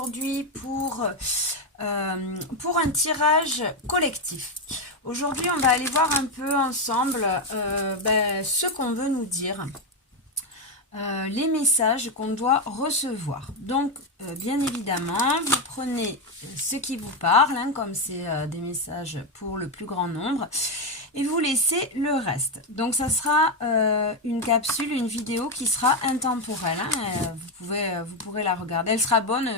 aujourd'hui pour un tirage collectif. Aujourd'hui, on va aller voir un peu ensemble ce qu'on veut nous dire, les messages qu'on doit recevoir. Donc, bien évidemment, vous prenez ce qui vous parle, hein, comme c'est des messages pour le plus grand nombre, et vous laissez le reste. Donc, ça sera une capsule, une vidéo qui sera intemporelle. Hein, vous pourrez la regarder. Elle sera bonne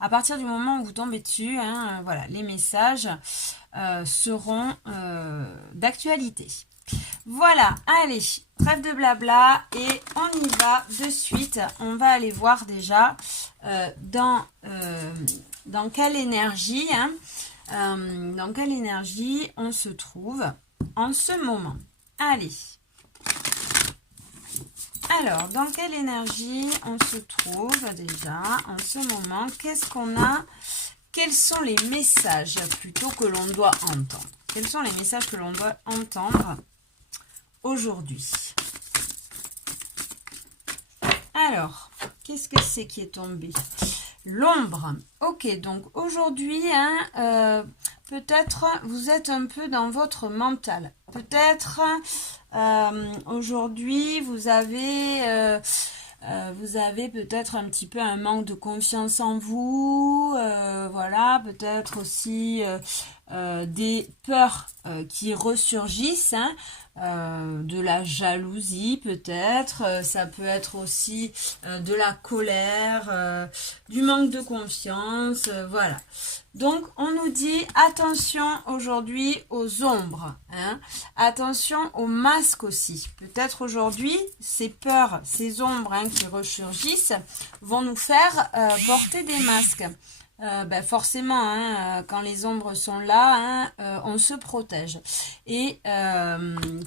à partir du moment où vous tombez dessus. Hein, voilà, les messages seront d'actualité. Voilà, allez, trêve de blabla et on y va de suite. On va aller voir déjà dans quelle énergie, dans quelle énergie on se trouve en ce moment. Allez. Alors, dans quelle énergie on se trouve déjà en ce moment? Qu'est-ce qu'on a? Quels sont les messages plutôt que l'on doit entendre? Quels sont les messages que l'on doit entendre aujourd'hui? Alors, qu'est-ce que c'est qui est tombé? L'ombre. Ok, donc aujourd'hui, peut-être vous êtes un peu dans votre mental. Peut-être aujourd'hui, vous avez peut-être un petit peu un manque de confiance en vous. Voilà, peut-être aussi des peurs qui ressurgissent. De la jalousie peut-être, ça peut être aussi de la colère, du manque de confiance, voilà. Donc on nous dit attention aujourd'hui aux ombres, hein. Attention aux masques aussi. Peut-être aujourd'hui ces peurs, ces ombres qui ressurgissent vont nous faire porter des masques. Forcément, quand les ombres sont là, on se protège. Et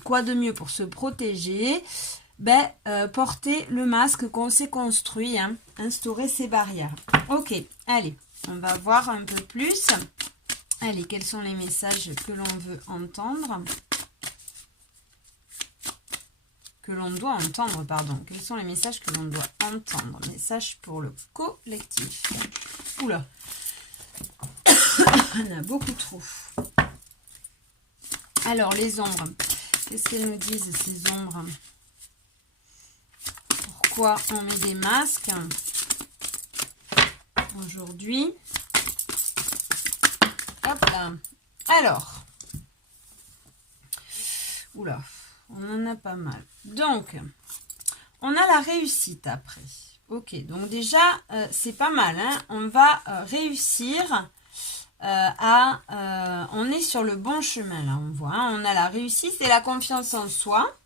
quoi de mieux pour se protéger? Porter le masque qu'on s'est construit, instaurer ces barrières. Ok, allez, on va voir un peu plus. Allez, quels sont les messages que l'on veut entendre? Que l'on doit entendre, pardon. Quels sont les messages que l'on doit entendre? Messages pour le collectif. Oula, on a beaucoup trop. Alors, les ombres. Qu'est-ce qu'elles nous disent, ces ombres? Pourquoi on met des masques aujourd'hui? Hop là. Alors. Oula, on en a pas mal. Donc, on a la réussite après. Ok, donc déjà, c'est pas mal. On va réussir on est sur le bon chemin, là, on voit. On a la réussite et la confiance en soi.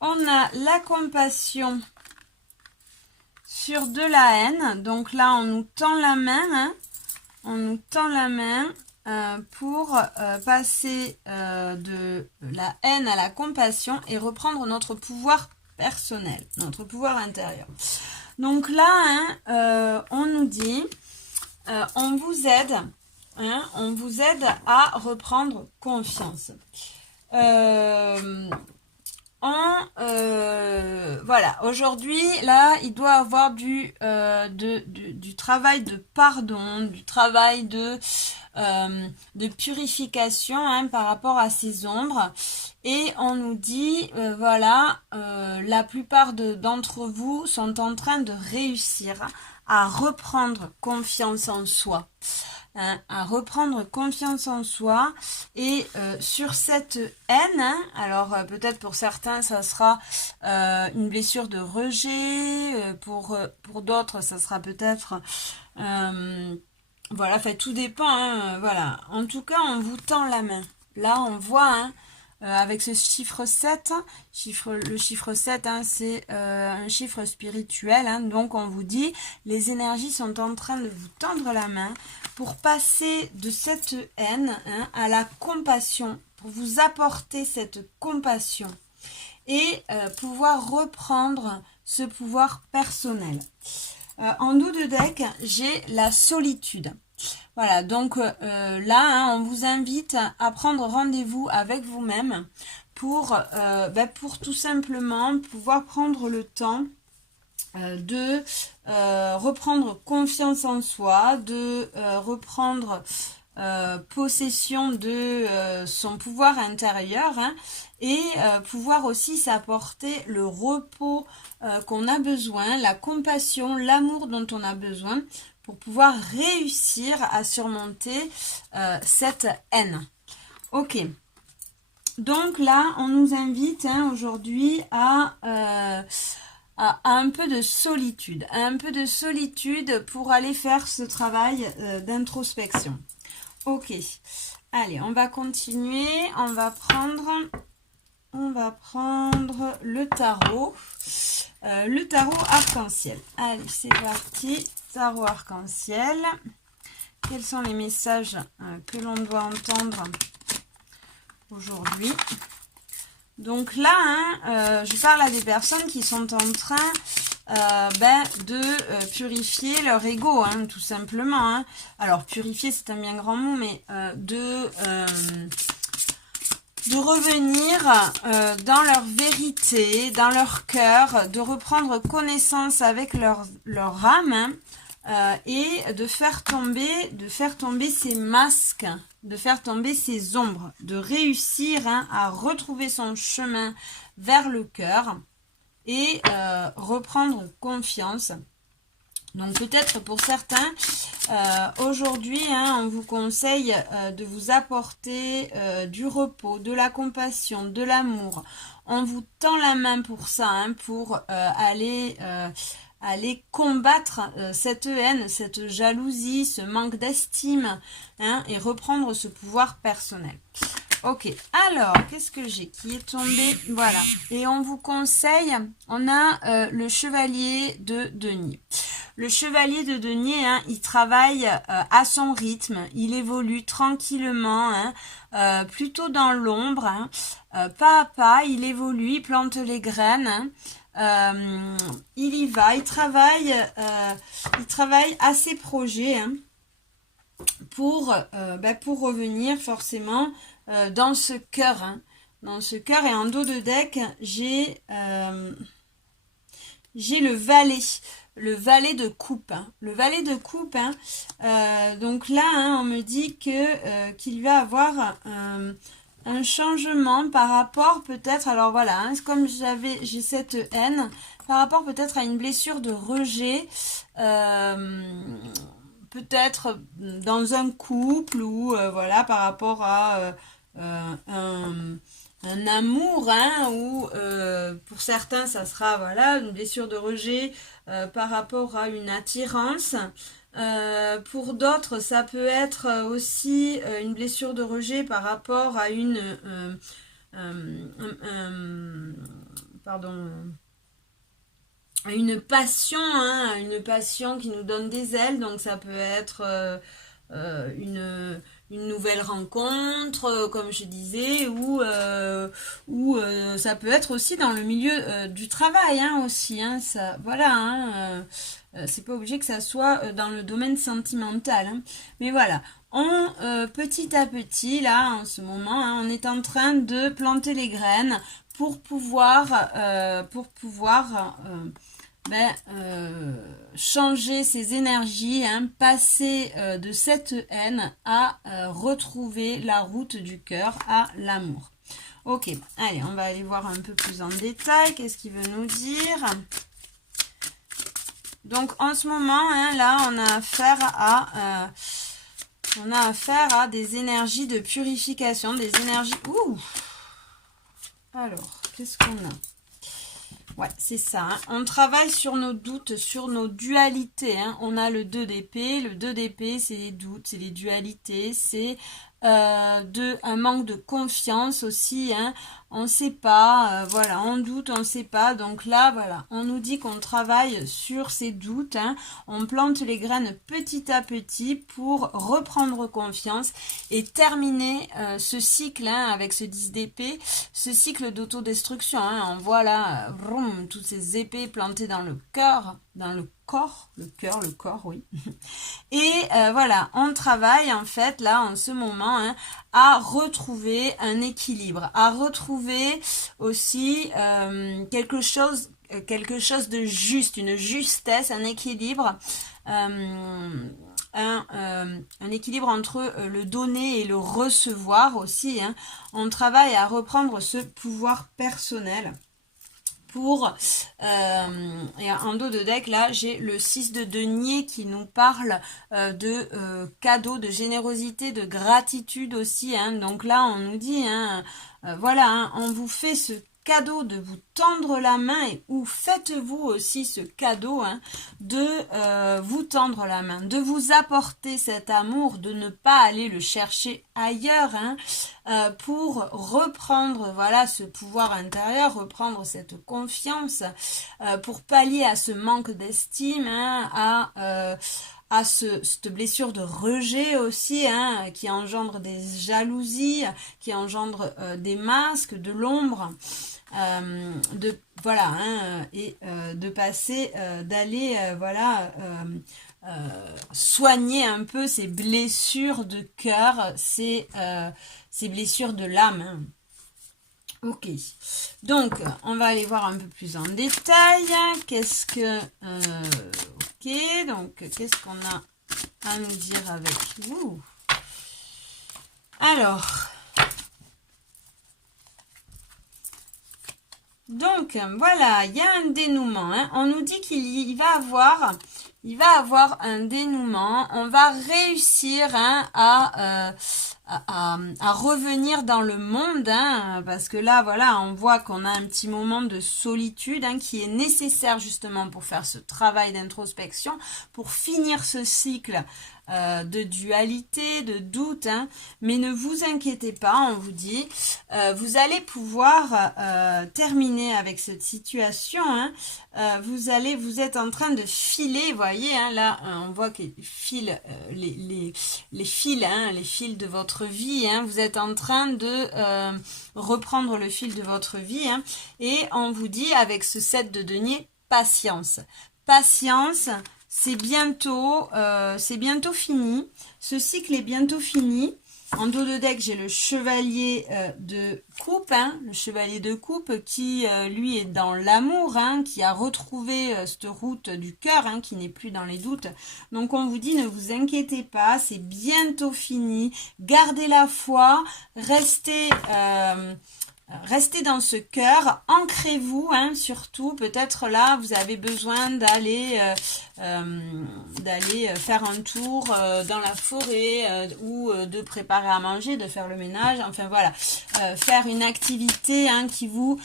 On a la compassion sur de la haine. Donc là, on nous tend la main. On nous tend la main pour passer de la haine à la compassion et reprendre notre pouvoir personnel, notre pouvoir intérieur. Donc là, on nous dit, on vous aide à reprendre confiance. Voilà, aujourd'hui, là, il doit avoir du travail de pardon, du travail de purification par rapport à ces ombres. Et on nous dit, la plupart d'entre vous sont en train de réussir à reprendre confiance en soi. À reprendre confiance en soi et sur cette haine, alors peut-être pour certains ça sera une blessure de rejet, pour d'autres ça sera peut-être tout dépend, voilà. En tout cas, on vous tend la main. Là, on voit avec ce chiffre 7, le chiffre 7, c'est un chiffre spirituel, donc on vous dit, les énergies sont en train de vous tendre la main pour passer de cette haine à la compassion, pour vous apporter cette compassion et pouvoir reprendre ce pouvoir personnel. En dos de deck, j'ai la solitude. Voilà, donc là, on vous invite à prendre rendez-vous avec vous-même pour tout simplement pouvoir prendre le temps de reprendre confiance en soi, de reprendre possession de son pouvoir intérieur, hein, et pouvoir aussi s'apporter le repos qu'on a besoin, la compassion, l'amour dont on a besoin pour pouvoir réussir à surmonter cette haine. Ok. Donc là, on nous invite, hein, aujourd'hui à un peu de solitude. Un peu de solitude pour aller faire ce travail d'introspection. Ok. Allez, on va continuer. On va prendre le tarot. Le tarot arc-en-ciel. Allez, c'est parti. Tarot arc-en-ciel. Quels sont les messages que l'on doit entendre aujourd'hui? Donc là, hein, je parle à des personnes qui sont en train de purifier leur ego, hein, tout simplement. Hein. Alors, purifier, c'est un bien grand mot, mais de revenir dans leur vérité, dans leur cœur, de reprendre connaissance avec leur âme, hein, et de faire tomber ces masques, de faire tomber ces ombres, de réussir, hein, à retrouver son chemin vers le cœur et reprendre confiance. Donc peut-être pour certains, aujourd'hui, hein, on vous conseille de vous apporter du repos, de la compassion, de l'amour. On vous tend la main pour ça, hein, pour aller combattre cette haine, cette jalousie, ce manque d'estime, hein, et reprendre ce pouvoir personnel. Ok, alors, qu'est-ce que j'ai qui est tombé? Voilà, et on vous conseille, on a le chevalier de denier. Le chevalier de denier, hein, il travaille à son rythme, il évolue tranquillement, hein, plutôt dans l'ombre, hein, pas à pas, il évolue, il plante les graines, hein, il y va, il travaille à ses projets, hein, pour revenir forcément dans ce cœur, hein, dans ce cœur. Et en dos de deck, j'ai le valet de coupe, hein. Le valet de coupe, hein, donc là, hein, on me dit que qu'il va avoir un changement par rapport peut-être, alors voilà, hein, comme j'ai cette haine, par rapport peut-être à une blessure de rejet, peut-être dans un couple ou voilà, par rapport à un amour, hein, ou pour certains ça sera voilà une blessure de rejet par rapport à une attirance. Pour d'autres ça peut être aussi une blessure de rejet par rapport à une une passion, hein, une passion qui nous donne des ailes. Donc ça peut être une nouvelle rencontre, comme je disais, ou ça peut être aussi dans le milieu du travail, hein, aussi, hein, ça, voilà, hein, c'est pas obligé que ça soit dans le domaine sentimental, hein, mais voilà, petit à petit, là, en ce moment, hein, on est en train de planter les graines pour pouvoir changer ses énergies, hein, passer de cette haine à retrouver la route du cœur à l'amour. Ok, allez, on va aller voir un peu plus en détail. Qu'est-ce qu'il veut nous dire? Donc en ce moment, hein, là, on a affaire à des énergies de purification, des énergies... Ouh! Alors, qu'est-ce qu'on a? Ouais, c'est ça. Hein. On travaille sur nos doutes, sur nos dualités. Hein. On a le 2 d'épée. Le 2 d'épée, c'est les doutes, c'est les dualités, c'est un manque de confiance aussi. Hein. On ne sait pas, voilà, on doute, on ne sait pas. Donc là, voilà, on nous dit qu'on travaille sur ces doutes. Hein. On plante les graines petit à petit pour reprendre confiance et terminer ce cycle, hein, avec ce 10 d'épée, ce cycle d'autodestruction. Hein. On voit là, vroom, toutes ces épées plantées dans le cœur, dans le corps, le corps, oui. Et voilà, on travaille en fait là en ce moment, hein, à retrouver un équilibre, à retrouver aussi quelque chose quelque chose de juste, une justesse, un équilibre, un équilibre entre le donner et le recevoir aussi. Hein. On travaille à reprendre ce pouvoir personnel. Et en dos de deck, là, j'ai le 6 de denier qui nous parle de cadeaux, de générosité, de gratitude aussi. Hein. Donc là, on nous dit, hein, voilà, hein, on vous fait ce cadeau de vous tendre la main et ou faites-vous aussi ce cadeau hein, de vous tendre la main, de vous apporter cet amour, de ne pas aller le chercher ailleurs hein, pour reprendre voilà ce pouvoir intérieur, reprendre cette confiance, pour pallier à ce manque d'estime, hein, à cette blessure de rejet aussi, hein, qui engendre des jalousies, qui engendre des masques, de l'ombre, de voilà, hein, et de passer, d'aller voilà soigner un peu ces blessures de cœur, ces blessures de l'âme. Hein. Ok, donc on va aller voir un peu plus en détail. Qu'est-ce que ok, donc qu'est-ce qu'on a à nous dire avec vous? Alors, donc voilà, il y a un dénouement. Hein. On nous dit qu'il va avoir un dénouement. On va réussir hein, à revenir dans le monde, hein, parce que là, voilà, on voit qu'on a un petit moment de solitude hein, qui est nécessaire justement pour faire ce travail d'introspection, pour finir ce cycle de dualité, de doute, hein, mais ne vous inquiétez pas, on vous dit, vous allez pouvoir terminer avec cette situation, hein, vous êtes en train de filer, vous voyez, hein, là, on voit que les fils, hein, les fils de votre vie, hein, vous êtes en train de reprendre le fil de votre vie, hein, et on vous dit avec ce 7 de denier, patience. Patience, c'est bientôt fini. Ce cycle est bientôt fini. En dos de deck, j'ai le chevalier de coupe, hein, le chevalier de coupe qui, lui, est dans l'amour, hein, qui a retrouvé cette route du cœur, hein, qui n'est plus dans les doutes. Donc, on vous dit, ne vous inquiétez pas, c'est bientôt fini. Gardez la foi, restez dans ce cœur, ancrez-vous, hein, surtout, peut-être là, vous avez besoin d'aller faire un tour dans la forêt ou de préparer à manger, de faire le ménage, enfin voilà, faire une activité hein, qui vous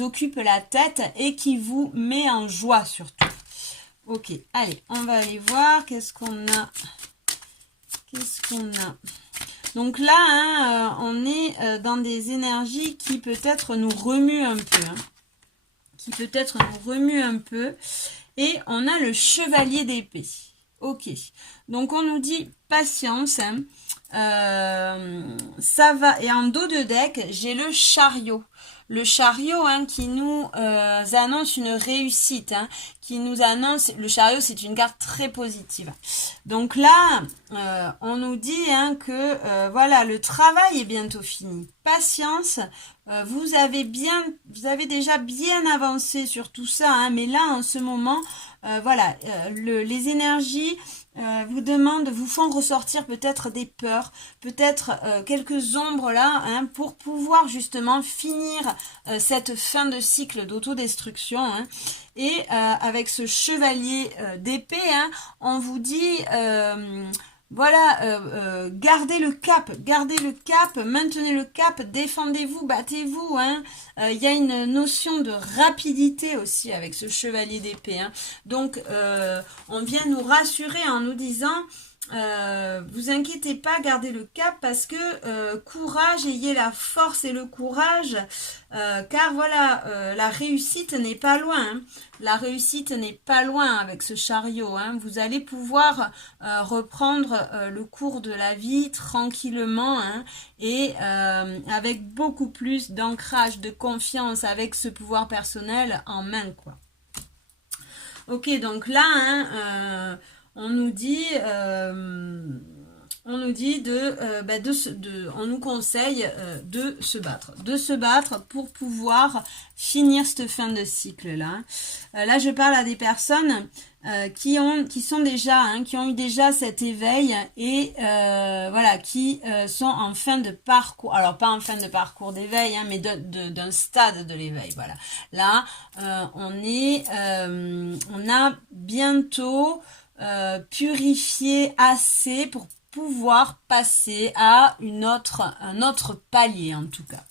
occupe la tête et qui vous met en joie surtout. Ok, allez, on va aller voir, qu'est-ce qu'on a. Donc là, hein, on est dans des énergies qui peut-être nous remuent un peu. Et on a le chevalier d'épée. Ok. Donc on nous dit patience. Hein. Ça va. Et en dos de deck, j'ai le chariot. Le chariot hein, qui nous annonce une réussite, hein, qui nous annonce, le chariot c'est une carte très positive. Donc là, on nous dit hein, que voilà, le travail est bientôt fini. Patience, vous avez déjà bien avancé sur tout ça, hein, mais là en ce moment, voilà, les énergies vous font ressortir peut-être des peurs, peut-être quelques ombres là, hein, pour pouvoir justement finir cette fin de cycle d'autodestruction. Hein. Et avec ce chevalier d'épée, hein, on vous dit voilà, gardez le cap, maintenez le cap, défendez-vous, battez-vous. Hein. Y a une notion de rapidité aussi avec ce chevalier d'épée. Hein. Donc, on vient nous rassurer en nous disant... vous inquiétez pas, gardez le cap parce que courage, ayez la force et le courage car voilà, la réussite n'est pas loin. Hein. La réussite n'est pas loin avec ce chariot. Hein. Vous allez pouvoir reprendre le cours de la vie tranquillement hein, et avec beaucoup plus d'ancrage, de confiance, avec ce pouvoir personnel en main, quoi. Ok, donc là, hein, on nous dit on nous dit on nous conseille de se battre pour pouvoir finir cette fin de cycle là. Là, je parle à des personnes qui ont eu déjà cet éveil et voilà, qui sont en fin de parcours. Alors pas en fin de parcours d'éveil, hein, mais d'un stade de l'éveil. Voilà. Là, on a bientôt purifié assez pour pouvoir passer à un autre palier en tout cas.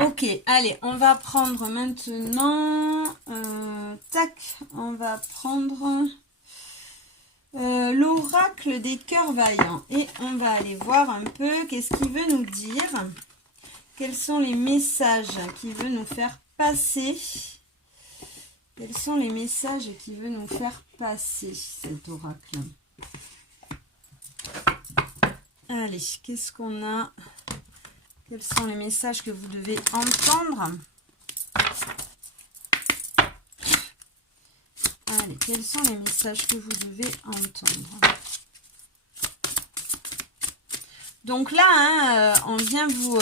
Ok, allez, on va prendre maintenant, on va prendre l'oracle des cœurs vaillants et on va aller voir un peu qu'est-ce qu'il veut nous dire, quels sont les messages qu'il veut nous faire passer, quels sont les messages qu'il veut nous faire passer cet oracle. Allez, qu'est-ce qu'on a? Quels sont les messages que vous devez entendre? Allez, quels sont les messages que vous devez entendre? Donc là, hein, on vient vous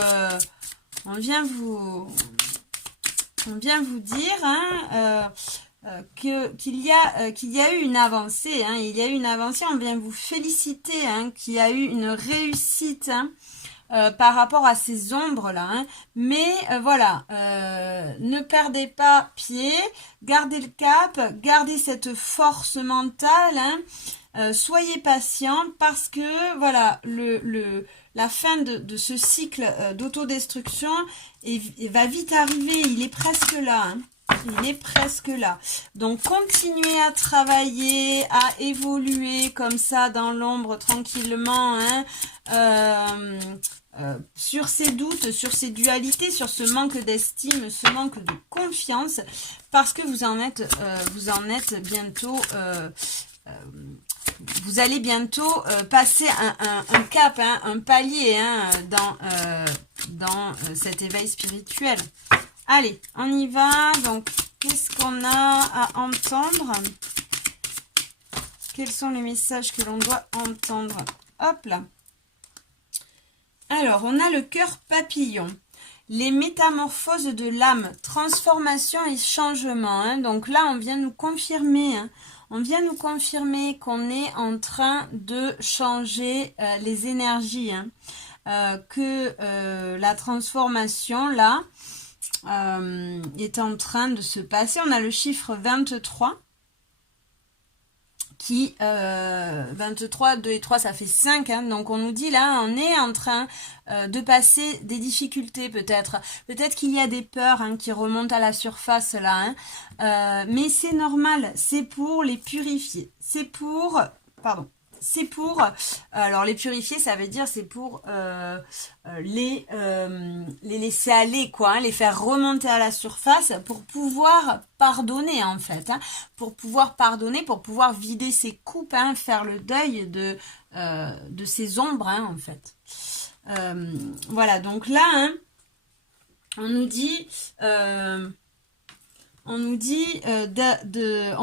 dire hein, qu'il y a eu une avancée, hein, il y a eu une avancée, on vient vous féliciter, hein, qu'il y a eu une réussite, hein, par rapport à ces ombres là, hein. Mais voilà, ne perdez pas pied, gardez le cap, gardez cette force mentale, hein, soyez patient parce que voilà, la fin de ce cycle d'autodestruction va vite arriver, il est presque là, hein. Il est presque là. Donc, continuez à travailler, à évoluer comme ça dans l'ombre tranquillement, hein, sur ces doutes, sur ces dualités, sur ce manque d'estime, ce manque de confiance, parce que vous en êtes bientôt... vous allez bientôt passer un cap, hein, un palier hein, dans cet éveil spirituel. Allez, on y va. Donc, qu'est-ce qu'on a à entendre? Quels sont les messages que l'on doit entendre? Hop là. Alors, on a le cœur papillon. Les métamorphoses de l'âme, transformation et changement. Hein. Donc là, on vient nous confirmer. Hein. On vient nous confirmer qu'on est en train de changer les énergies. Hein. Que la transformation, là... est en train de se passer. On a le chiffre 23 qui 23, 2 et 3 ça fait 5 hein. Donc on nous dit là on est en train de passer des difficultés peut-être qu'il y a des peurs hein, qui remontent à la surface là hein. Mais c'est normal, c'est pour les purifier, c'est pour alors les purifier, ça veut dire c'est pour les laisser aller quoi, hein, les faire remonter à la surface pour pouvoir pardonner en fait, hein, pour pouvoir pardonner, pour pouvoir vider ses coupes, hein, faire le deuil de ces ombres hein, en fait. Voilà, donc là, hein, on nous dit... on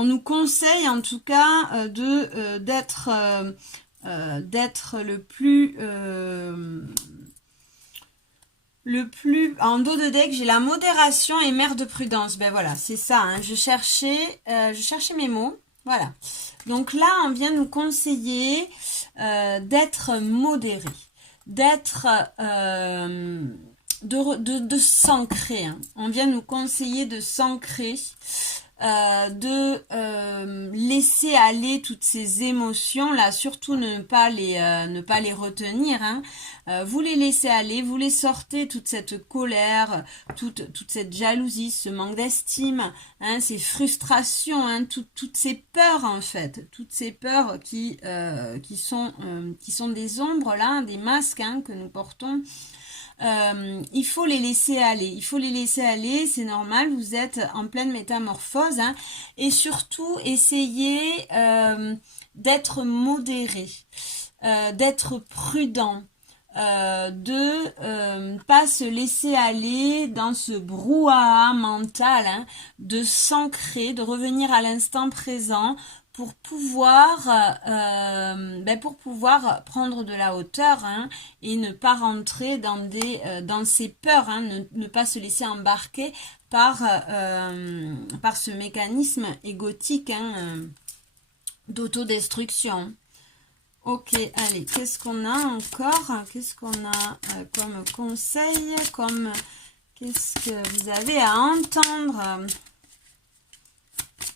nous conseille en tout cas d'être le plus en dos de deck. J'ai la modération et mère de prudence. Ben voilà, c'est ça. Hein, je cherchais mes mots. Voilà. Donc là, on vient nous conseiller d'être modéré, d'être de s'ancrer. Hein. On vient nous conseiller de s'ancrer, de laisser aller toutes ces émotions là, surtout ne pas les retenir. Hein. Vous les laissez aller, vous les sortez, toute cette colère, toute cette jalousie, ce manque d'estime, hein, ces frustrations, hein, toutes ces peurs en fait, toutes ces peurs qui sont des ombres là, des masques hein, que nous portons. Il faut les laisser aller, c'est normal, vous êtes en pleine métamorphose hein, et surtout essayez d'être modéré, d'être prudent, de pas se laisser aller dans ce brouhaha mental, hein, de s'ancrer, de revenir à l'instant présent pour pouvoir prendre de la hauteur, hein, et ne pas rentrer dans ces peurs, hein, ne pas se laisser embarquer par ce mécanisme égotique, hein, d'autodestruction. Ok, allez, qu'est-ce qu'on a encore? Qu'est-ce qu'on a comme conseil? Qu'est-ce que vous avez à entendre?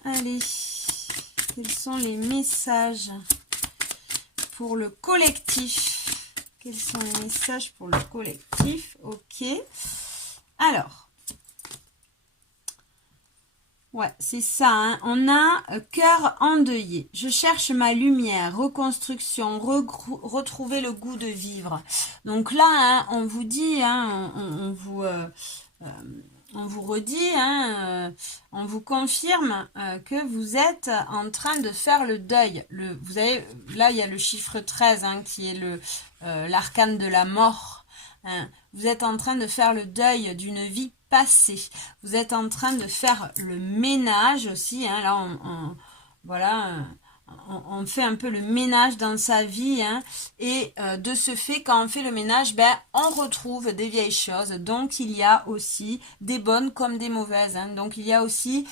Allez, quels sont les messages pour le collectif? Quels sont les messages pour le collectif? Ok. Alors, ouais, c'est ça, hein. On a cœur endeuillé. Je cherche ma lumière, reconstruction, retrouver le goût de vivre. Donc là, hein, on vous dit, hein, on vous redit, hein, on vous confirme que vous êtes en train de faire le deuil. Vous avez, là, il y a le chiffre 13, hein, qui est l'arcane de la mort. Hein. Vous êtes en train de faire le deuil d'une vie passée. Vous êtes en train de faire le ménage aussi. Hein. Là, on fait un peu le ménage dans sa vie, hein, et de ce fait, quand on fait le ménage, on retrouve des vieilles choses. Donc, il y a aussi des bonnes comme des mauvaises. Hein. Donc, il y a aussi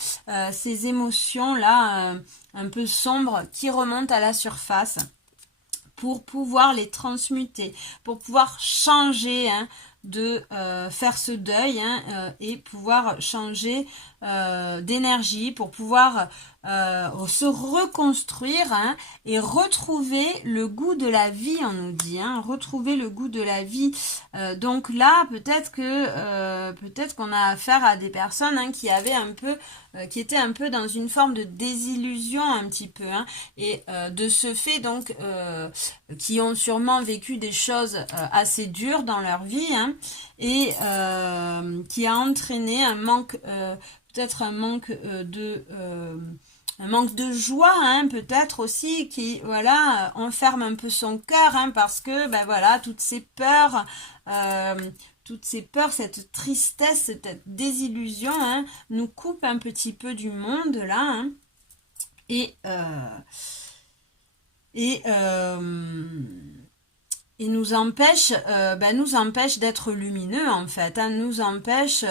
ces émotions-là un peu sombres qui remontent à la surface pour pouvoir les transmuter, pour pouvoir changer, hein, de faire ce deuil, hein, et pouvoir changer d'énergie, pour pouvoir se reconstruire, hein, et retrouver le goût de la vie, on nous dit, hein, retrouver le goût de la vie. Donc là, peut-être qu'on a affaire à des personnes, hein, qui étaient un peu dans une forme de désillusion un petit peu, hein, et de ce fait, donc, qui ont sûrement vécu des choses assez dures dans leur vie, hein, et qui a entraîné un manque, peut-être un manque de joie, hein, peut-être aussi, qui, voilà, enferme un peu son cœur, hein, parce que, voilà, toutes ces peurs, cette tristesse, cette désillusion, hein, nous coupe un petit peu du monde, là, hein, et nous empêche d'être lumineux, en fait, hein, nous empêche,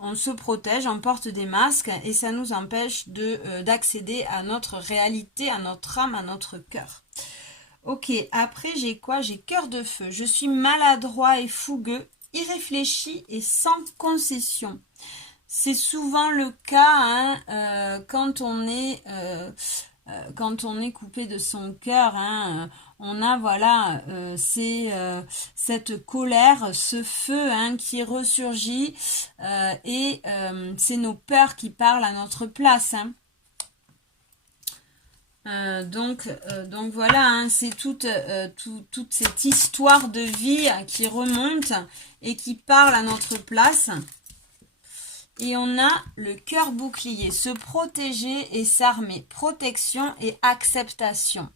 on se protège, on porte des masques, et ça nous empêche d'accéder à notre réalité, à notre âme, à notre cœur. Ok, après j'ai quoi? J'ai cœur de feu. Je suis maladroit et fougueux, irréfléchi et sans concession. C'est souvent le cas, hein, quand on est coupé de son cœur, hein, on a, voilà, cette colère, ce feu, hein, qui ressurgit, et c'est nos peurs qui parlent à notre place, hein. Donc voilà, hein, c'est toute cette histoire de vie qui remonte et qui parle à notre place. Et on a le cœur bouclier, se protéger et s'armer, protection et acceptation.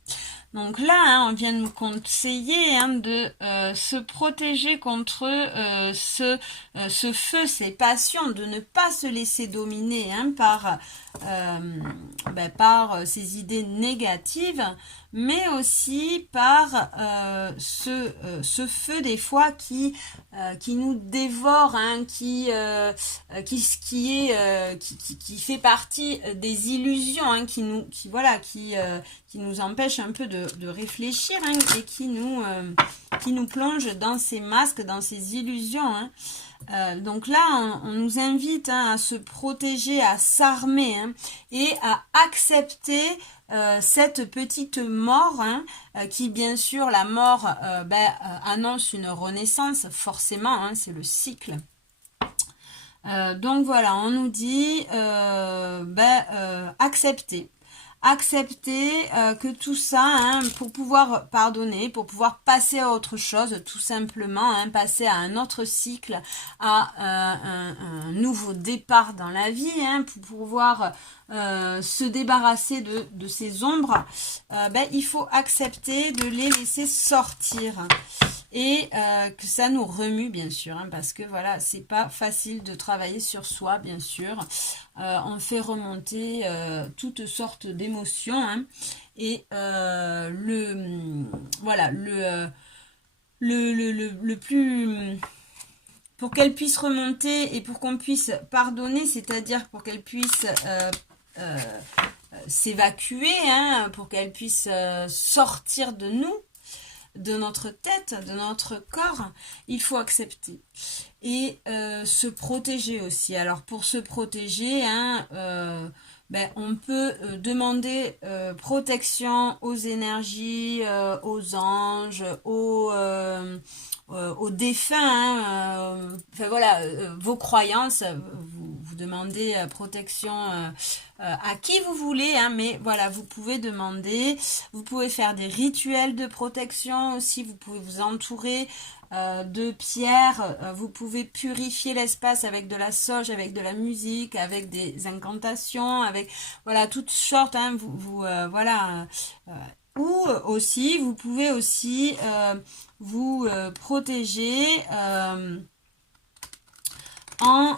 Donc là, hein, on vient de nous conseiller, hein, de se protéger contre ce feu, ces passions, de ne pas se laisser dominer, hein, par ces idées négatives, mais aussi par ce feu des fois qui nous dévore, hein, qui fait partie des illusions, hein, qui nous empêche un peu de réfléchir, hein, et qui nous plonge dans ces masques, dans ces illusions, hein. Donc là, on nous invite, hein, à se protéger, à s'armer, hein, et à accepter cette petite mort, hein, qui, bien sûr, la mort annonce une renaissance, forcément, hein, c'est le cycle. Donc voilà, on nous dit accepter que tout ça, hein, pour pouvoir pardonner, pour pouvoir passer à autre chose, tout simplement, hein, passer à un autre cycle, à un nouveau départ dans la vie, hein, pour pouvoir se débarrasser de ces ombres, il faut accepter de les laisser sortir. et que ça nous remue bien sûr, hein, parce que voilà, c'est pas facile de travailler sur soi bien sûr. On fait remonter toutes sortes d'émotions, hein, et voilà, le plus... Pour qu'elle puisse remonter et pour qu'on puisse pardonner, c'est-à-dire pour qu'elle puisse s'évacuer, hein, pour qu'elle puisse sortir de nous, de notre tête, de notre corps, il faut accepter. Et se protéger aussi. Alors pour se protéger, hein, on peut demander protection aux énergies, aux anges, aux défunts, hein, enfin voilà, vos croyances, vous demandez protection à qui vous voulez, hein, mais voilà, vous pouvez demander, vous pouvez faire des rituels de protection aussi, vous pouvez vous entourer de pierres, vous pouvez purifier l'espace avec de la sauge, avec de la musique, avec des incantations, avec voilà toutes sortes, hein, voilà. Ou aussi, vous pouvez aussi vous protéger en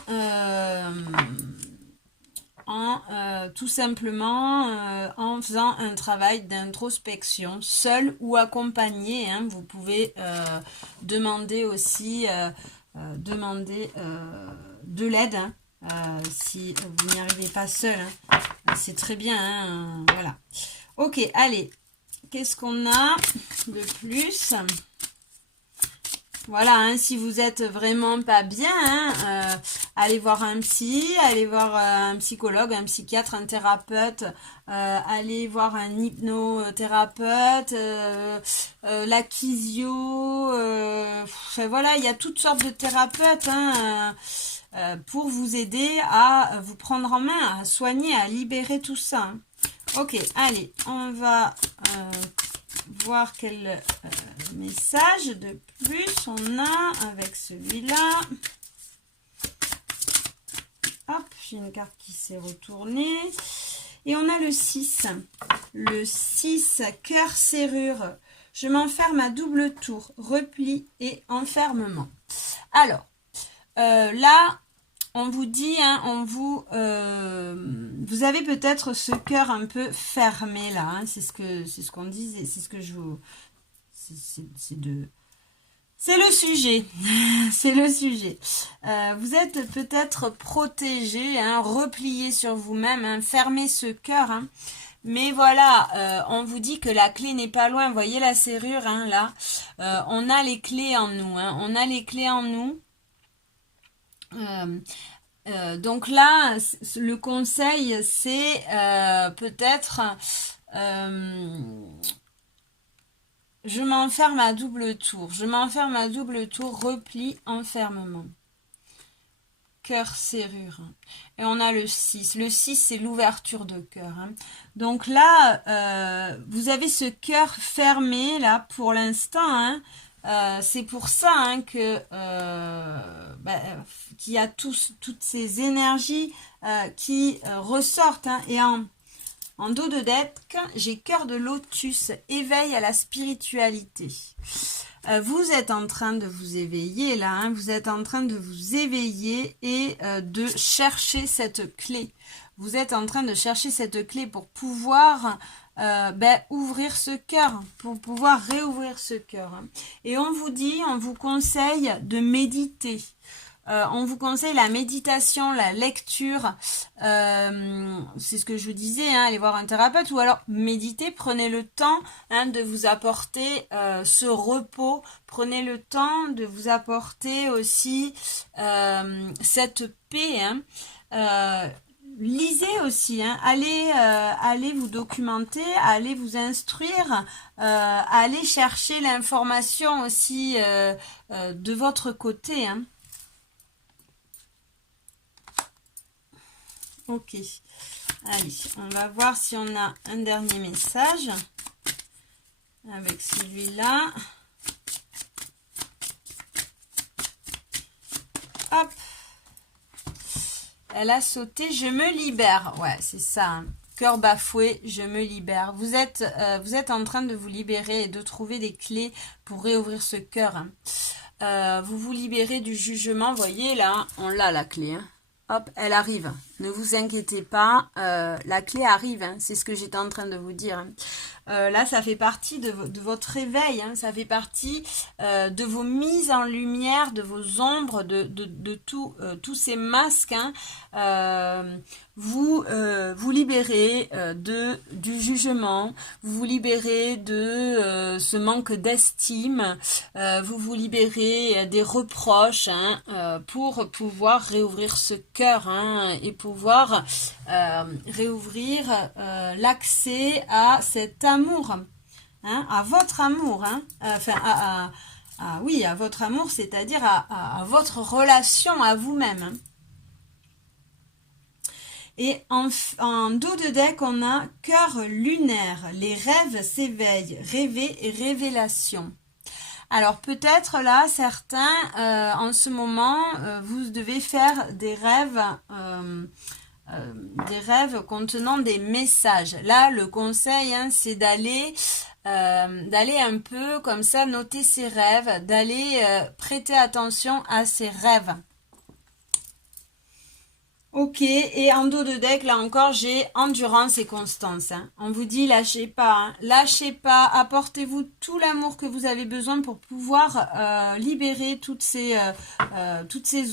tout simplement en faisant un travail d'introspection, seul ou accompagné, hein. Vous pouvez demander aussi de l'aide, hein, si vous n'y arrivez pas seul, hein. C'est très bien, hein, voilà. Ok, allez, qu'est-ce qu'on a de plus? Voilà, hein, si vous êtes vraiment pas bien, hein, allez voir un psy, allez voir un psychologue, un psychiatre, un thérapeute, allez voir un hypnothérapeute, la physio, enfin voilà, il y a toutes sortes de thérapeutes, hein, pour vous aider à vous prendre en main, à soigner, à libérer tout ça, hein. Ok, allez, on va voir quel message de plus on a avec celui-là. Hop, j'ai une carte qui s'est retournée. Et on a le 6. Le 6, cœur serrure. Je m'enferme à double tour, repli et enfermement. Alors, là, on vous dit, hein, vous avez peut-être ce cœur un peu fermé là, hein, c'est ce qu'on disait, c'est ce que je vous, c'est le sujet, c'est le sujet. Vous êtes peut-être protégé, hein, replié sur vous-même, hein, fermez ce cœur, hein. Mais voilà, on vous dit que la clé n'est pas loin. Vous voyez la serrure, hein, là, on a les clés en nous, hein, on a les clés en nous. Donc là, le conseil, c'est peut-être je m'enferme à double tour. Je m'enferme à double tour, repli, enfermement. Cœur, serrure. Et on a le 6. Le 6, c'est l'ouverture de cœur, hein. Donc là, vous avez ce cœur fermé, là, pour l'instant, hein. C'est pour ça, hein, que qu'il y a toutes ces énergies qui ressortent, hein. Et en dos de deck, j'ai cœur de lotus, éveil à la spiritualité. Vous êtes en train de vous éveiller là, hein, vous êtes en train de vous éveiller et de chercher cette clé. Vous êtes en train de chercher cette clé pour pouvoir ouvrir ce cœur, pour pouvoir réouvrir ce cœur, hein. Et on vous conseille de méditer. On vous conseille la méditation, la lecture, c'est ce que je vous disais, hein, allez voir un thérapeute ou alors méditer, prenez le temps, hein, de vous apporter ce repos, prenez le temps de vous apporter aussi cette paix, hein. Lisez aussi, hein, allez vous documenter, allez vous instruire, allez chercher l'information aussi de votre côté, hein. Ok, allez, on va voir si on a un dernier message avec celui-là. Hop, elle a sauté, je me libère. Ouais, c'est ça, hein. cœur bafoué, je me libère. Vous êtes en train de vous libérer et de trouver des clés pour réouvrir ce cœur. Hein. Vous vous libérez du jugement. Vous voyez là, on l'a la clé. Hein. Hop, elle arrive. Ne vous inquiétez pas, la clé arrive. Hein. C'est ce que j'étais en train de vous dire. Hein. Là, ça fait partie de votre réveil. Hein. Ça fait partie de vos mises en lumière, de vos ombres, de tous ces masques. Hein. Vous vous libérez du jugement, vous vous libérez de ce manque d'estime, vous vous libérez des reproches hein, pour pouvoir réouvrir ce cœur hein, et pouvoir réouvrir l'accès à cet amour, hein, à votre amour, hein, enfin oui, à votre amour, c'est-à-dire à votre relation à vous-même. Hein. Et en dos de deck, on a cœur lunaire, les rêves s'éveillent, rêver et révélation. Alors peut-être là, certains, en ce moment, vous devez faire des rêves contenant des messages. Là, le conseil, hein, c'est d'aller un peu comme ça, noter ses rêves, d'aller prêter attention à ses rêves. Ok, et en dos de deck, là encore, j'ai endurance et constance. Hein. On vous dit, lâchez pas. Hein. Lâchez pas, apportez-vous tout l'amour que vous avez besoin pour pouvoir libérer toutes ces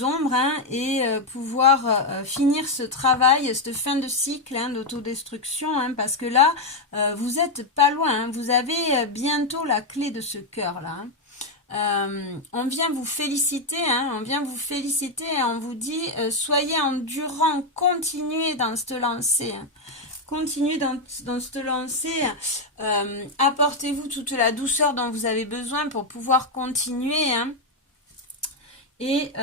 ombres hein, et pouvoir finir ce travail, cette fin de cycle hein, d'autodestruction. Hein, parce que là, vous êtes pas loin. Hein. Vous avez bientôt la clé de ce cœur-là. Hein. On vient vous féliciter, hein, et on vous dit soyez endurants, continuez dans cette lancée, hein, continuez dans cette lancée, apportez-vous toute la douceur dont vous avez besoin pour pouvoir continuer, hein, et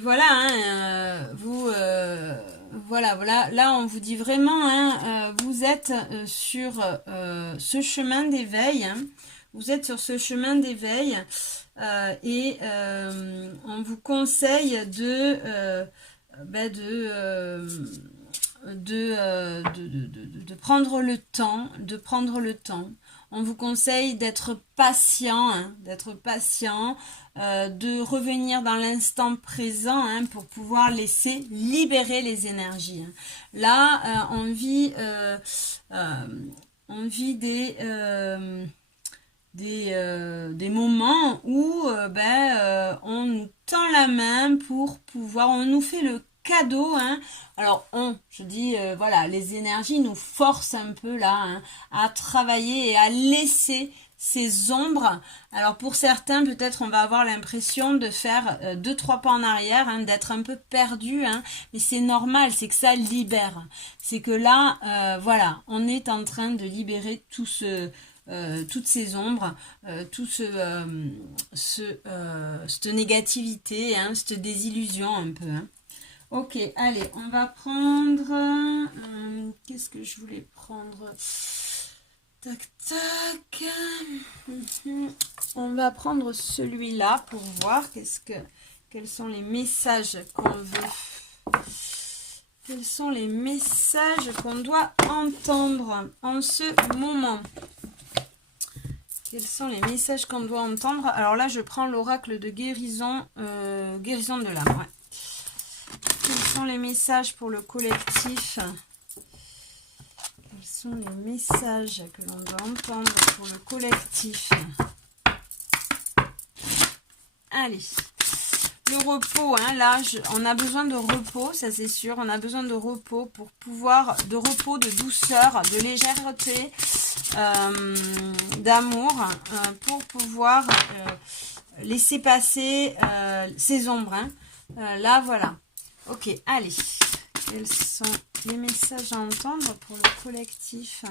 voilà, hein, voilà, là on vous dit vraiment, hein, vous êtes sur ce chemin d'éveil, hein, vous êtes sur ce chemin d'éveil et on vous conseille de prendre le temps, On vous conseille d'être patient, hein, de revenir dans l'instant présent hein, pour pouvoir laisser libérer les énergies. Hein. Là, on vit des moments où on nous tend la main pour pouvoir, on nous fait le cadeau, hein. Alors voilà, les énergies nous forcent un peu là hein, à travailler et à laisser ces ombres. Alors pour certains, peut-être on va avoir l'impression de faire 2-3 pas en arrière, hein, d'être un peu perdu, hein, mais c'est normal, c'est que ça libère. C'est que là, voilà, on est en train de libérer toutes ces ombres, cette négativité, hein, cette désillusion un peu. Hein. Ok, allez, on va prendre... qu'est-ce que je voulais prendre? Tac, tac. On va prendre celui-là pour voir quels sont les messages qu'on veut. Quels sont les messages qu'on doit entendre en ce moment? Quels sont les messages qu'on doit entendre? Alors là, je prends l'oracle de guérison, guérison de l'âme. Ouais. Quels sont les messages pour le collectif? Quels sont les messages que l'on doit entendre pour le collectif? Allez. Le repos, hein, là, on a besoin de repos, ça c'est sûr. On a besoin de repos pour pouvoir, de repos, de douceur, de légèreté, d'amour, pour pouvoir laisser passer ces ombres. Hein. Là, voilà. Ok, allez. Quels sont les messages à entendre pour le collectif?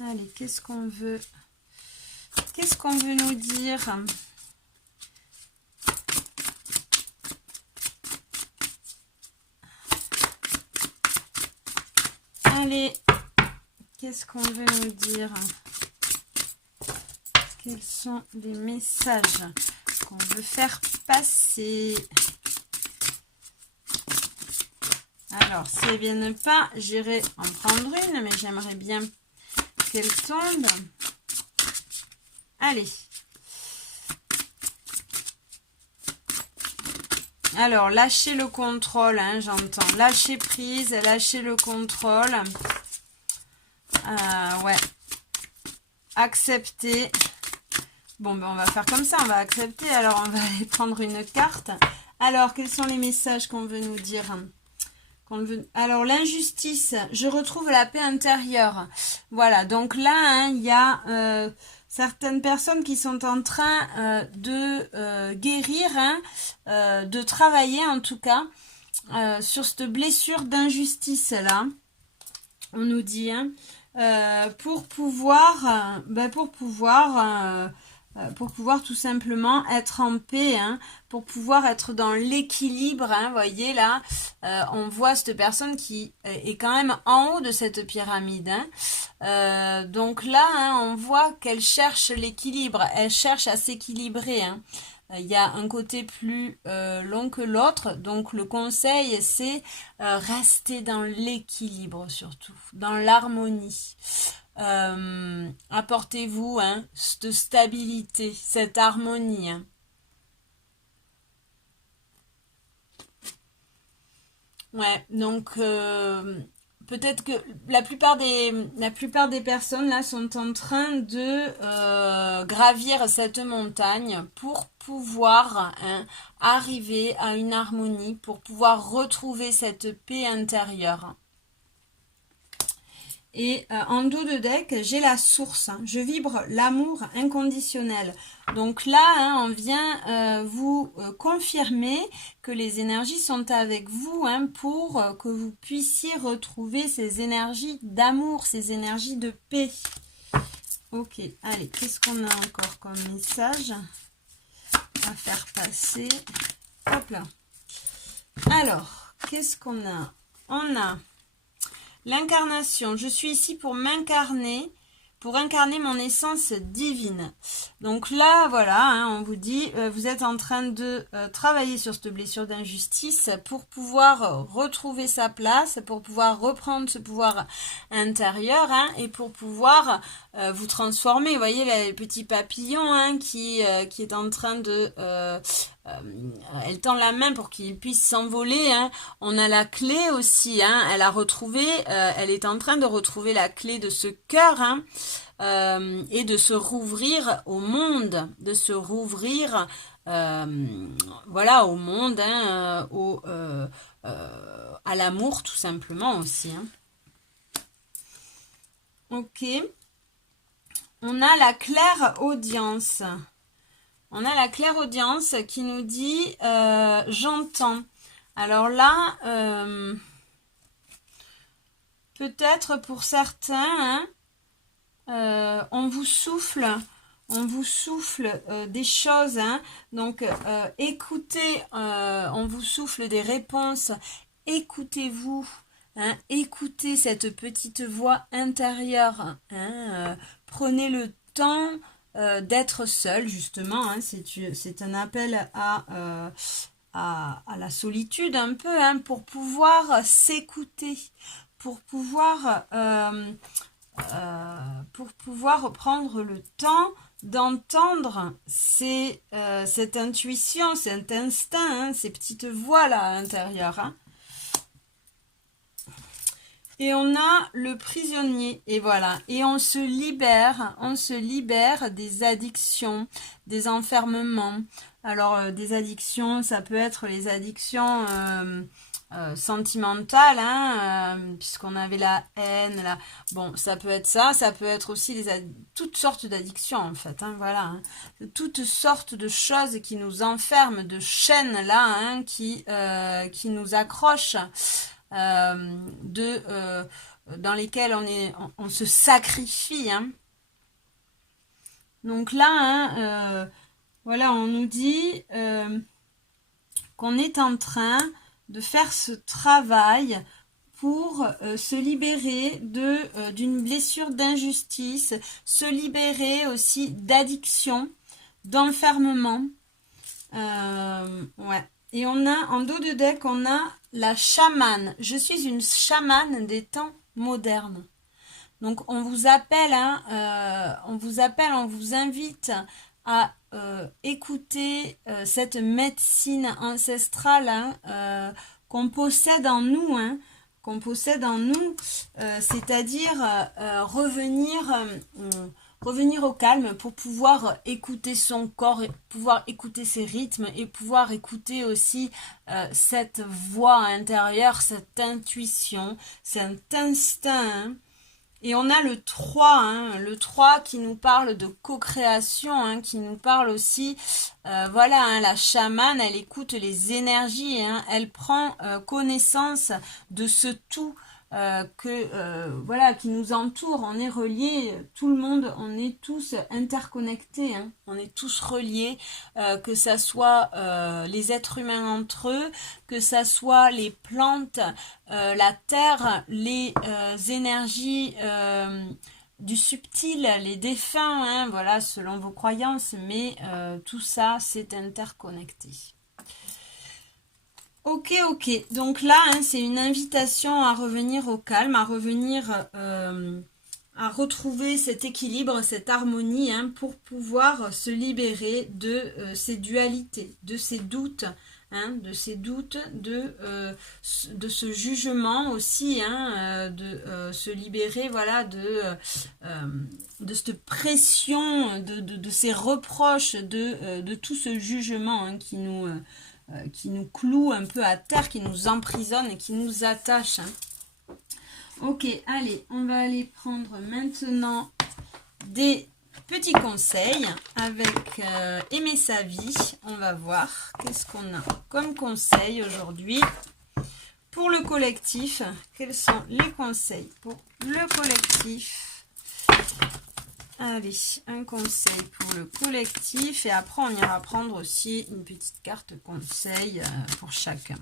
Allez, qu'est-ce qu'on veut nous dire? Allez, qu'est-ce qu'on veut nous dire? Quels sont les messages qu'on veut faire passer. Alors, si elles ne viennent pas, j'irai en prendre une, mais j'aimerais bien qu'elles tombent. Allez. Alors, lâchez le contrôle, hein, j'entends. Lâchez prise, lâchez le contrôle. Ouais. Accepter. Bon, ben on va faire comme ça, on va accepter. Alors, on va aller prendre une carte. Alors, quels sont les messages qu'on veut nous dire ? Alors, l'injustice, je retrouve la paix intérieure. Voilà, donc là, hein, il y a certaines personnes qui sont en train de guérir, hein, de travailler en tout cas, sur cette blessure d'injustice-là. On nous dit, hein, pour pouvoir tout simplement être en paix, hein, pour pouvoir être dans l'équilibre, hein, voyez là, on voit cette personne qui est quand même en haut de cette pyramide, hein. Donc là, hein, on voit qu'elle cherche l'équilibre, elle cherche à s'équilibrer, hein. Il y a un côté plus long que l'autre, donc le conseil c'est rester dans l'équilibre surtout, dans l'harmonie. Apportez-vous, hein, cette stabilité, cette harmonie, hein. Ouais, donc peut-être que la plupart des personnes là sont en train de gravir cette montagne pour pouvoir, hein, arriver à une harmonie, pour pouvoir retrouver cette paix intérieure. Et en dos de deck, j'ai la source. Hein. Je vibre l'amour inconditionnel. Donc là, hein, on vient vous confirmer que les énergies sont avec vous, hein, pour que vous puissiez retrouver ces énergies d'amour, ces énergies de paix. Ok, allez, qu'est-ce qu'on a encore comme message à faire passer? Hop là. Alors, qu'est-ce qu'on a? On a... l'incarnation, je suis ici pour m'incarner, pour incarner mon essence divine. Donc là, voilà, hein, on vous dit, vous êtes en train de travailler sur cette blessure d'injustice pour pouvoir retrouver sa place, pour pouvoir reprendre ce pouvoir intérieur, hein, et pour pouvoir vous transformer. Vous voyez, le petit papillon, hein, qui est en train de... elle tend la main pour qu'il puisse s'envoler, hein. On a la clé aussi, hein. Elle a retrouvé, elle est en train de retrouver la clé de ce cœur, hein, et de se rouvrir au monde, de se rouvrir, voilà, au monde, hein, à l'amour tout simplement aussi, hein. Ok, on a la claire audience. On a la clairaudience qui nous dit j'entends. Alors là, peut-être pour certains, hein, on vous souffle des choses, hein. Donc écoutez, on vous souffle des réponses. Écoutez-vous, hein, écoutez cette petite voix intérieure, hein, prenez le temps d'être seul, justement, hein, c'est un appel à la solitude un peu, hein, pour pouvoir s'écouter, pour pouvoir prendre le temps d'entendre cette intuition, cet instinct, hein, ces petites voix là à l'intérieur, hein. Et on a le prisonnier, et voilà, et on se libère des addictions, des enfermements. Alors, des addictions, ça peut être les addictions sentimentales, hein, puisqu'on avait la haine, là. Bon, ça peut être ça, ça peut être aussi toutes sortes d'addictions, en fait, hein, voilà. Hein. Toutes sortes de choses qui nous enferment, de chaînes, là, hein, qui nous accrochent. Dans lesquels on se sacrifie, hein. Donc là, hein, voilà, on nous dit qu'on est en train de faire ce travail pour se libérer d'une blessure d'injustice, se libérer aussi d'addiction, d'enfermement. Ouais. Et on a, en dos de deck, on a la chamane. Je suis une chamane des temps modernes. Donc on vous appelle, hein, on vous invite à écouter cette médecine ancestrale, hein, qu'on possède en nous, hein, c'est-à-dire revenir au calme pour pouvoir écouter son corps, pouvoir écouter ses rythmes et pouvoir écouter aussi cette voix intérieure, cette intuition, cet instinct, hein. Et on a le 3, hein, le 3 qui nous parle de co-création, hein, qui nous parle aussi, voilà, hein, la chamane, elle écoute les énergies, hein, elle prend connaissance de ce tout voilà, qui nous entoure. On est reliés, tout le monde, on est tous interconnectés, hein, on est tous reliés, que ça soit les êtres humains entre eux, que ça soit les plantes, la terre, les énergies du subtil, les défunts, hein, voilà, selon vos croyances, mais tout ça, c'est interconnecté. Ok, ok. Donc là, hein, c'est une invitation à revenir au calme, à revenir, à retrouver cet équilibre, cette harmonie, hein, pour pouvoir se libérer de ces dualités, de ces doutes, hein, de ce jugement aussi, hein, de se libérer, voilà, de cette pression, de ces reproches, de tout ce jugement, hein, qui nous cloue un peu à terre, qui nous emprisonne et qui nous attache, hein. Ok, allez, on va aller prendre maintenant des petits conseils avec Aimer sa vie. On va voir qu'est-ce qu'on a comme conseil aujourd'hui pour le collectif. Quels sont les conseils pour le collectif? Allez, un conseil pour le collectif et après on ira prendre aussi une petite carte conseil pour chacun.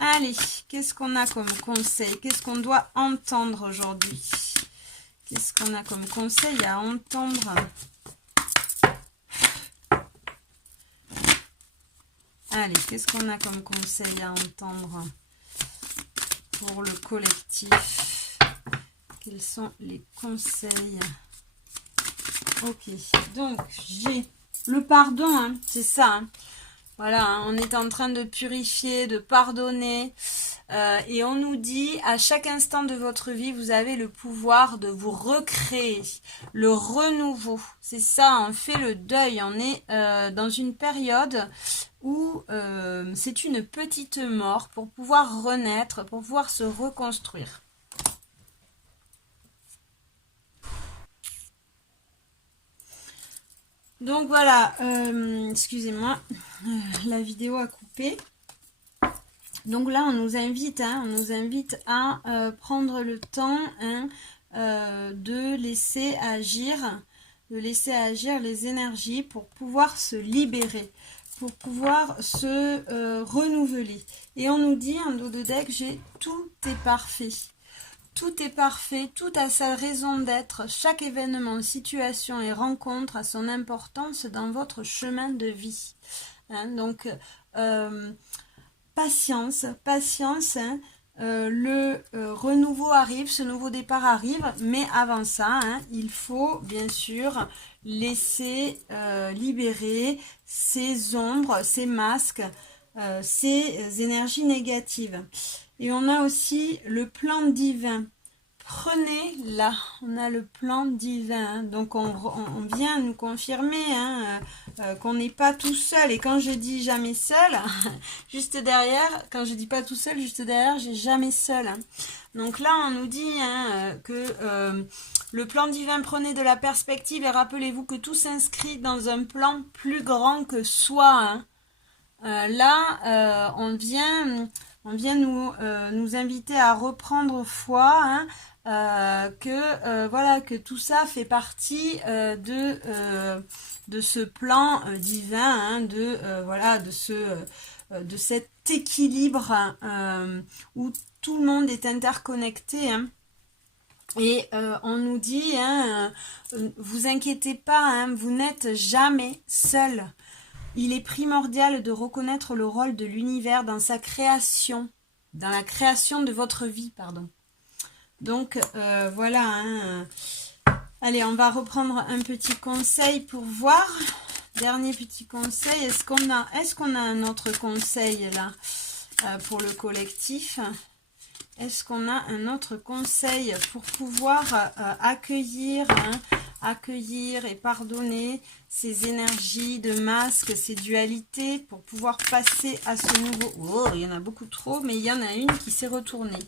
Allez, qu'est-ce qu'on a comme conseil? Qu'est-ce qu'on doit entendre aujourd'hui? Qu'est-ce qu'on a comme conseil à entendre? Allez, qu'est-ce qu'on a comme conseil à entendre pour le collectif? Quels sont les conseils? Ok, donc j'ai le pardon, hein, c'est ça. Hein. Voilà, hein, on est en train de purifier, de pardonner. Et on nous dit, à chaque instant de votre vie, vous avez le pouvoir de vous recréer, le renouveau. C'est ça, on fait le deuil. On est dans une période où c'est une petite mort pour pouvoir renaître, pour pouvoir se reconstruire. Donc voilà, excusez-moi, la vidéo a coupé. Donc là, on nous invite à prendre le temps, hein, de laisser agir les énergies pour pouvoir se libérer, pour pouvoir se renouveler. Et on nous dit en dos de deck, tout est parfait. Tout est parfait, tout a sa raison d'être. Chaque événement, situation et rencontre a son importance dans votre chemin de vie. Hein, donc, patience, hein, le renouveau arrive, ce nouveau départ arrive, mais avant ça, hein, il faut bien sûr laisser libérer ces ombres, ces masques, ces énergies négatives. Et on a aussi le plan divin. Prenez-la, on a le plan divin. Hein. Donc on vient nous confirmer, hein, qu'on n'est pas tout seul. Et quand je dis jamais seul, juste derrière, quand je dis pas tout seul, juste derrière, j'ai jamais seul. Hein. Donc là, on nous dit, hein, que le plan divin, prenez de la perspective et rappelez-vous que tout s'inscrit dans un plan plus grand que soi. Hein. Là, on vient nous inviter à reprendre foi, hein, que tout ça fait partie de ce plan divin, hein, de cet équilibre, où tout le monde est interconnecté. Hein. Et on nous dit, hein, vous inquiétez pas, hein, vous n'êtes jamais seul. il est primordial de reconnaître le rôle de l'univers dans sa création, dans la création de votre vie, pardon. Donc, voilà. Hein. Allez, on va reprendre un petit conseil pour voir. Dernier petit conseil. Est-ce qu'on a un autre conseil là pour le collectif? Est-ce qu'on a un autre conseil pour pouvoir accueillir et pardonner ces énergies de masque, ces dualités, pour pouvoir passer à ce nouveau... Oh, il y en a beaucoup trop, mais il y en a une qui s'est retournée.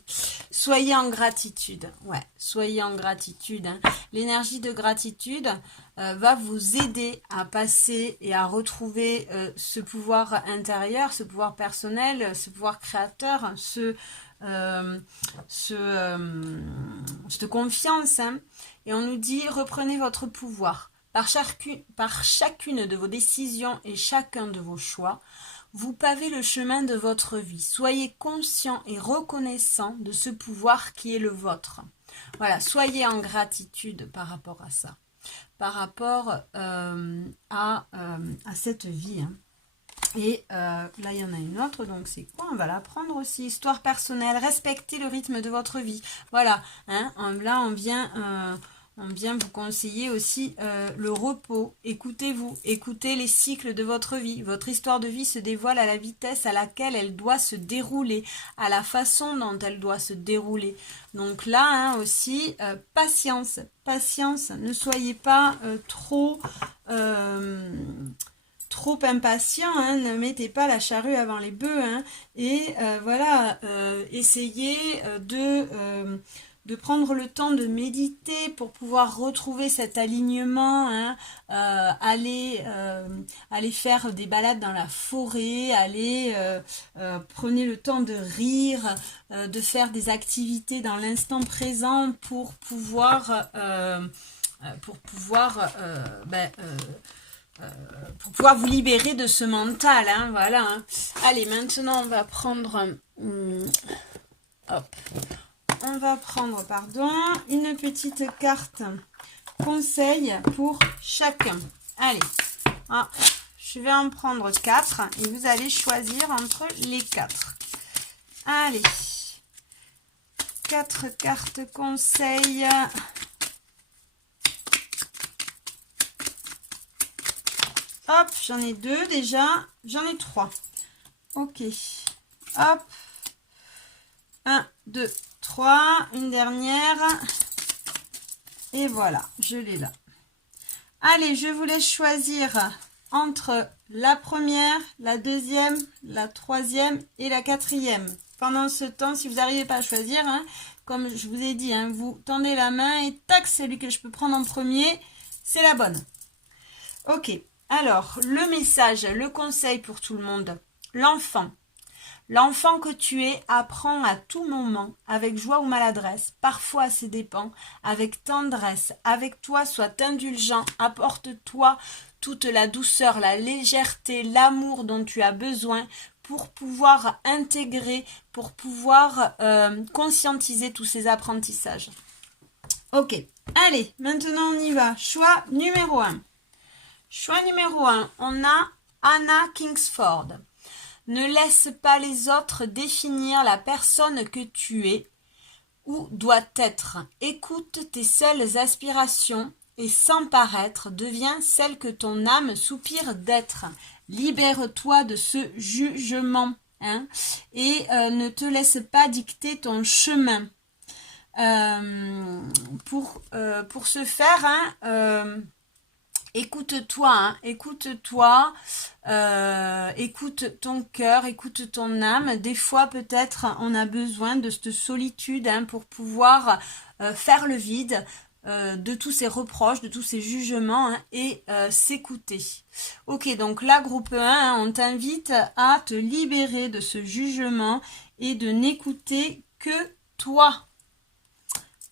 Soyez en gratitude. Ouais, soyez en gratitude. Hein. L'énergie de gratitude va vous aider à passer et à retrouver ce pouvoir intérieur, ce pouvoir personnel, ce pouvoir créateur, cette confiance. Hein. Et on nous dit, reprenez votre pouvoir. Par chacune de vos décisions et chacun de vos choix, vous pavez le chemin de votre vie. Soyez conscient et reconnaissant de ce pouvoir qui est le vôtre. Voilà, soyez en gratitude par rapport à ça. Par rapport à cette vie. Hein. Et là, il y en a une autre, donc c'est quoi? On va la prendre aussi. Histoire personnelle, respectez le rythme de votre vie. Voilà, hein, là, on vient vous conseiller aussi le repos. Écoutez-vous, écoutez les cycles de votre vie. Votre histoire de vie se dévoile à la vitesse à laquelle elle doit se dérouler, à la façon dont elle doit se dérouler. Donc là, hein, aussi, patience, patience. Ne soyez pas trop impatient, hein, ne mettez pas la charrue avant les bœufs, hein, et voilà, essayez de prendre le temps de méditer pour pouvoir retrouver cet alignement, hein, aller faire des balades dans la forêt, prenez le temps de rire, de faire des activités dans l'instant présent pour pouvoir vous libérer de ce mental, hein, voilà. Hein. Allez, maintenant on va prendre, une petite carte conseil pour chacun. Allez, je vais en prendre 4 et vous allez choisir entre les 4. Allez, 4 cartes conseil. Hop, j'en ai 2 déjà. J'en ai 3. Ok. Hop. 1, 2, 3. Une dernière. Et voilà, je l'ai là. Allez, je vous laisse choisir entre la première, la deuxième, la troisième et la quatrième. Pendant ce temps, si vous n'arrivez pas à choisir, hein, comme je vous ai dit, hein, vous tendez la main et tac, celui que je peux prendre en premier, c'est la bonne. Ok. Alors, le message, le conseil pour tout le monde. L'enfant. L'enfant que tu es apprend à tout moment, avec joie ou maladresse, parfois à ses dépens, avec tendresse. Avec toi, sois indulgent, apporte-toi toute la douceur, la légèreté, l'amour dont tu as besoin pour pouvoir intégrer, pour pouvoir conscientiser tous ces apprentissages. Ok, allez, maintenant on y va. Choix numéro 1. Choix numéro 1, on a Anna Kingsford. Ne laisse pas les autres définir la personne que tu es ou dois être. Écoute tes seules aspirations et sans paraître, deviens celle que ton âme soupire d'être. Libère-toi de ce jugement, hein, et ne te laisse pas dicter ton chemin. Pour ce faire, hein, écoute-toi, hein, écoute-toi, écoute ton cœur, écoute ton âme. Des fois, peut-être, on a besoin de cette solitude, hein, pour pouvoir faire le vide de tous ces reproches, de tous ces jugements, hein, et s'écouter. Ok, donc là, groupe 1, hein, on t'invite à te libérer de ce jugement et de n'écouter que toi,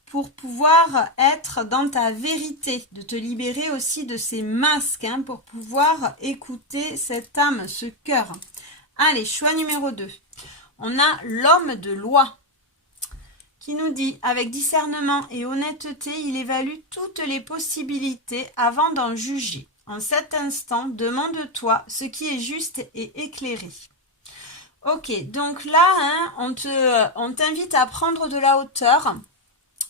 pour pouvoir être dans ta vérité, de te libérer aussi de ces masques, hein, pour pouvoir écouter cette âme, ce cœur. Allez, choix numéro 2. On a l'homme de loi qui nous dit, avec discernement et honnêteté, il évalue toutes les possibilités avant d'en juger. En cet instant, demande-toi ce qui est juste et éclairé. Ok, donc là, hein, on t'invite à prendre de la hauteur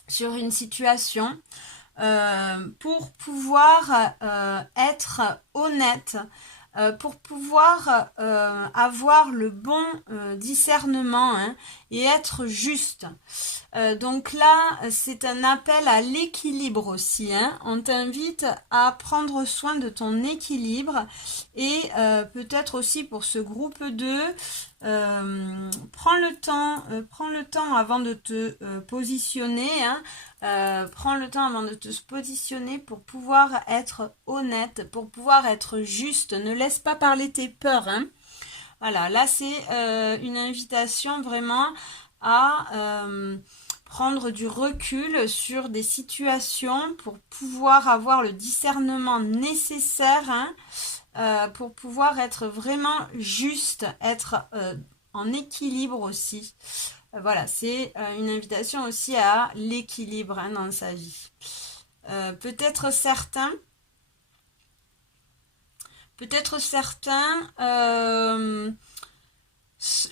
sur une situation pour pouvoir être honnête, pour pouvoir avoir le bon discernement, hein, et être juste. Donc là, c'est un appel à l'équilibre aussi, hein. On t'invite à prendre soin de ton équilibre et peut-être aussi pour ce groupe 2, prends le temps avant de te positionner, hein. Prends le temps avant de te positionner pour pouvoir être honnête, pour pouvoir être juste. Ne laisse pas parler tes peurs, hein. Voilà, là c'est une invitation vraiment à prendre du recul sur des situations pour pouvoir avoir le discernement nécessaire, hein, pour pouvoir être vraiment juste, être en équilibre aussi. Voilà, c'est une invitation aussi à l'équilibre, hein, dans sa vie. Peut-être certains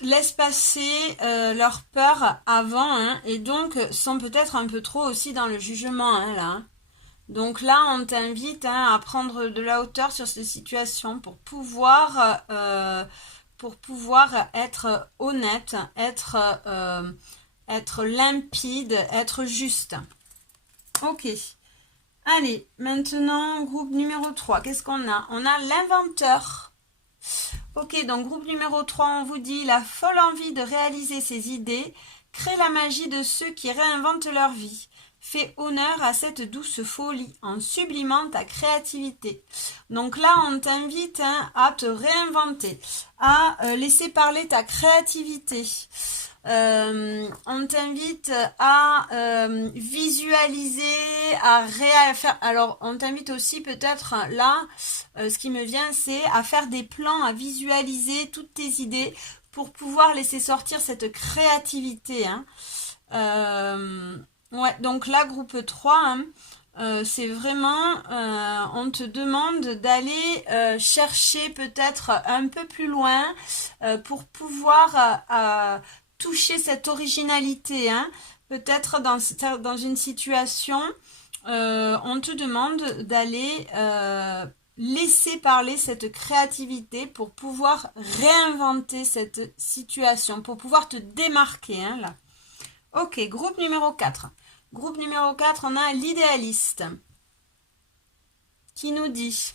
laissent passer leur peur avant, hein, et donc sont peut-être un peu trop aussi dans le jugement, hein, là. Donc là, on t'invite, hein, à prendre de la hauteur sur ces situations pour pouvoir être honnête, être limpide, être juste. Ok. Allez, maintenant, groupe numéro 3. Qu'est-ce qu'on a? On a l'inventeur. Ok, donc groupe numéro 3, on vous dit la folle envie de réaliser ses idées crée la magie de ceux qui réinventent leur vie. Fais honneur à cette douce folie en sublimant ta créativité. Donc là, on t'invite, hein, à te réinventer, à laisser parler ta créativité. On t'invite à visualiser, à faire. Alors, on t'invite aussi peut-être là, ce qui me vient, c'est à faire des plans, à visualiser toutes tes idées pour pouvoir laisser sortir cette créativité, hein. Ouais, donc là, groupe 3, hein, c'est vraiment, on te demande d'aller chercher peut-être un peu plus loin pour pouvoir toucher cette originalité, hein. Peut-être dans une situation, on te demande d'aller laisser parler cette créativité pour pouvoir réinventer cette situation, pour pouvoir te démarquer, hein, là. Ok, groupe numéro 4. Groupe numéro 4, on a l'idéaliste qui nous dit: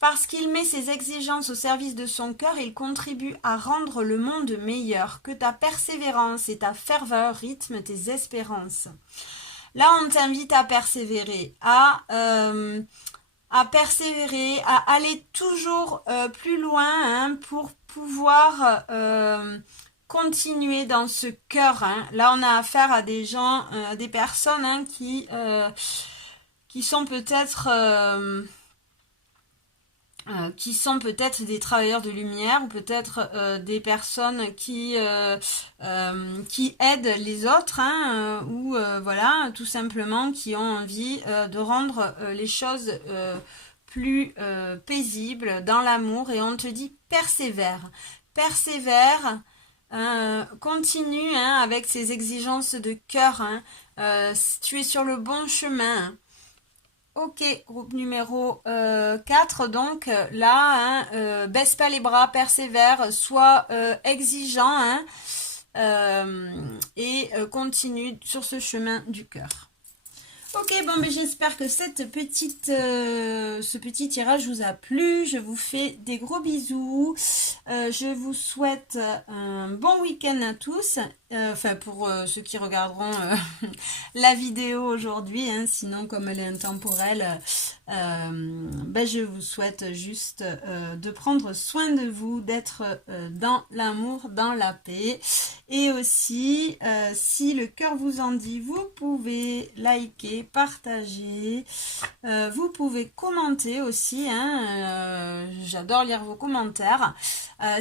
parce qu'il met ses exigences au service de son cœur, il contribue à rendre le monde meilleur. Que ta persévérance et ta ferveur rythment tes espérances. Là, on t'invite à persévérer, à persévérer, à aller toujours plus loin, hein, pour pouvoir continuer dans ce cœur, hein. Là, on a affaire à des gens, à des personnes, hein, qui sont peut-être des travailleurs de lumière, ou peut-être des personnes qui aident les autres, hein, ou voilà, tout simplement qui ont envie de rendre les choses plus paisibles dans l'amour. Et on te dit: persévère, continue, hein, avec ces exigences de cœur, hein, tu es sur le bon chemin. Ok, groupe numéro 4, donc là, hein, baisse pas les bras, persévère, sois exigeant, hein, et continue sur ce chemin du cœur. Ok, bon, mais j'espère que ce petit tirage vous a plu. Je vous fais des gros bisous. Je vous souhaite un bon week-end à tous. Enfin, pour ceux qui regarderont la vidéo aujourd'hui, hein, sinon comme elle est intemporelle, je vous souhaite juste de prendre soin de vous, d'être dans l'amour, dans la paix. Et aussi, si le cœur vous en dit, vous pouvez liker, partager, vous pouvez commenter aussi, hein, j'adore lire vos commentaires.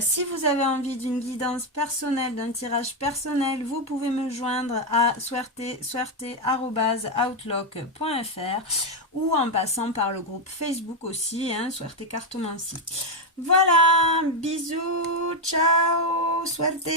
Si vous avez envie d'une guidance personnelle, d'un tirage personnel, vous pouvez me joindre à suerte@outlook.fr, ou en passant par le groupe Facebook aussi, hein, Suerte Cartomancie. Voilà, bisous, ciao, suerte.